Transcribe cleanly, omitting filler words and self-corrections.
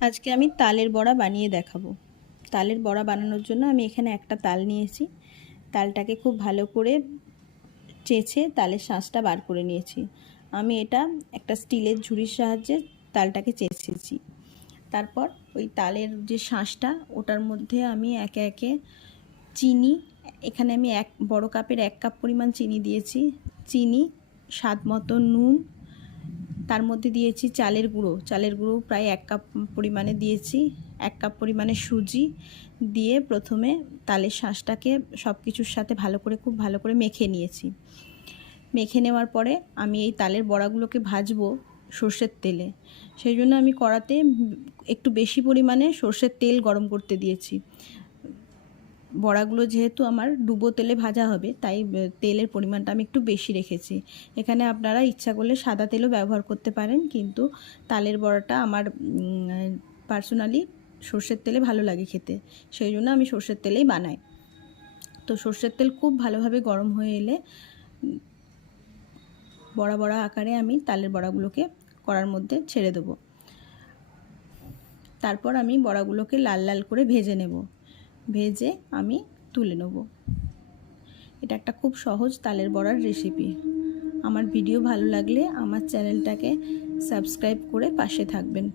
আজকে আমি তালের বড়া বানিয়ে দেখাবো। তালের বড়া বানানোর জন্য আমি এখানে একটা তাল নিয়েছি। তালটাকে খুব ভালো করে চেঁচে তালের শাঁসটা বার করে নিয়েছি। আমি এটা একটা স্টিলের ঝুড়ির সাহায্যে তালটাকে চেঁচেছি। তারপর ওই তালের যে শাঁসটা ওটার মধ্যে আমি একে একে চিনি, এখানে আমি এক বড় কাপের 1 কাপ পরিমাণ চিনি দিয়েছি। চিনি, স্বাদ মতো নুন, তার মধ্যে দিয়েছি চালের গুঁড়ো প্রায় 1 কাপ পরিমাণে দিয়েছি। 1 কাপ পরিমাণে সুজি দিয়ে প্রথমে তালের শাঁসটাকে সব কিছুর সাথে খুব ভালো করে মেখে নিয়েছি। মেখে নেওয়ার পরে আমি এই তালের বড়াগুলোকে ভাজবো সর্ষের তেলে। সেই জন্য আমি কড়াতে একটু বেশি পরিমাণে সর্ষের তেল গরম করতে দিয়েছি। বড়াগুলো যেহেতু আমার ডুবো তেলে ভাজা হবে, তাই তেলের পরিমাণটা আমি একটু বেশি রেখেছি। এখানে আপনারা ইচ্ছা করলে সাদা তেলও ব্যবহার করতে পারেন, কিন্তু তালের বড়াটা আমার পার্সোনালি সর্ষের তেলে ভালো লাগে খেতে, সেই জন্য আমি সর্ষের তেলেই বানাই। তো সর্ষের তেল খুব ভালোভাবে গরম হয়ে এলে বড়া বড়া আকারে আমি তালের বড়াগুলোকে কড়ার মধ্যে ছেড়ে দেবো। তারপর আমি বড়াগুলোকে লাল লাল করে ভেজে নেব। ভেজে আমি তুলে নেব। এটা একটা খুব সহজ তালের বড়ার রেসিপি। আমার ভিডিও ভালো লাগলে আমার চ্যানেলটাকে সাবস্ক্রাইব করে পাশে থাকবেন।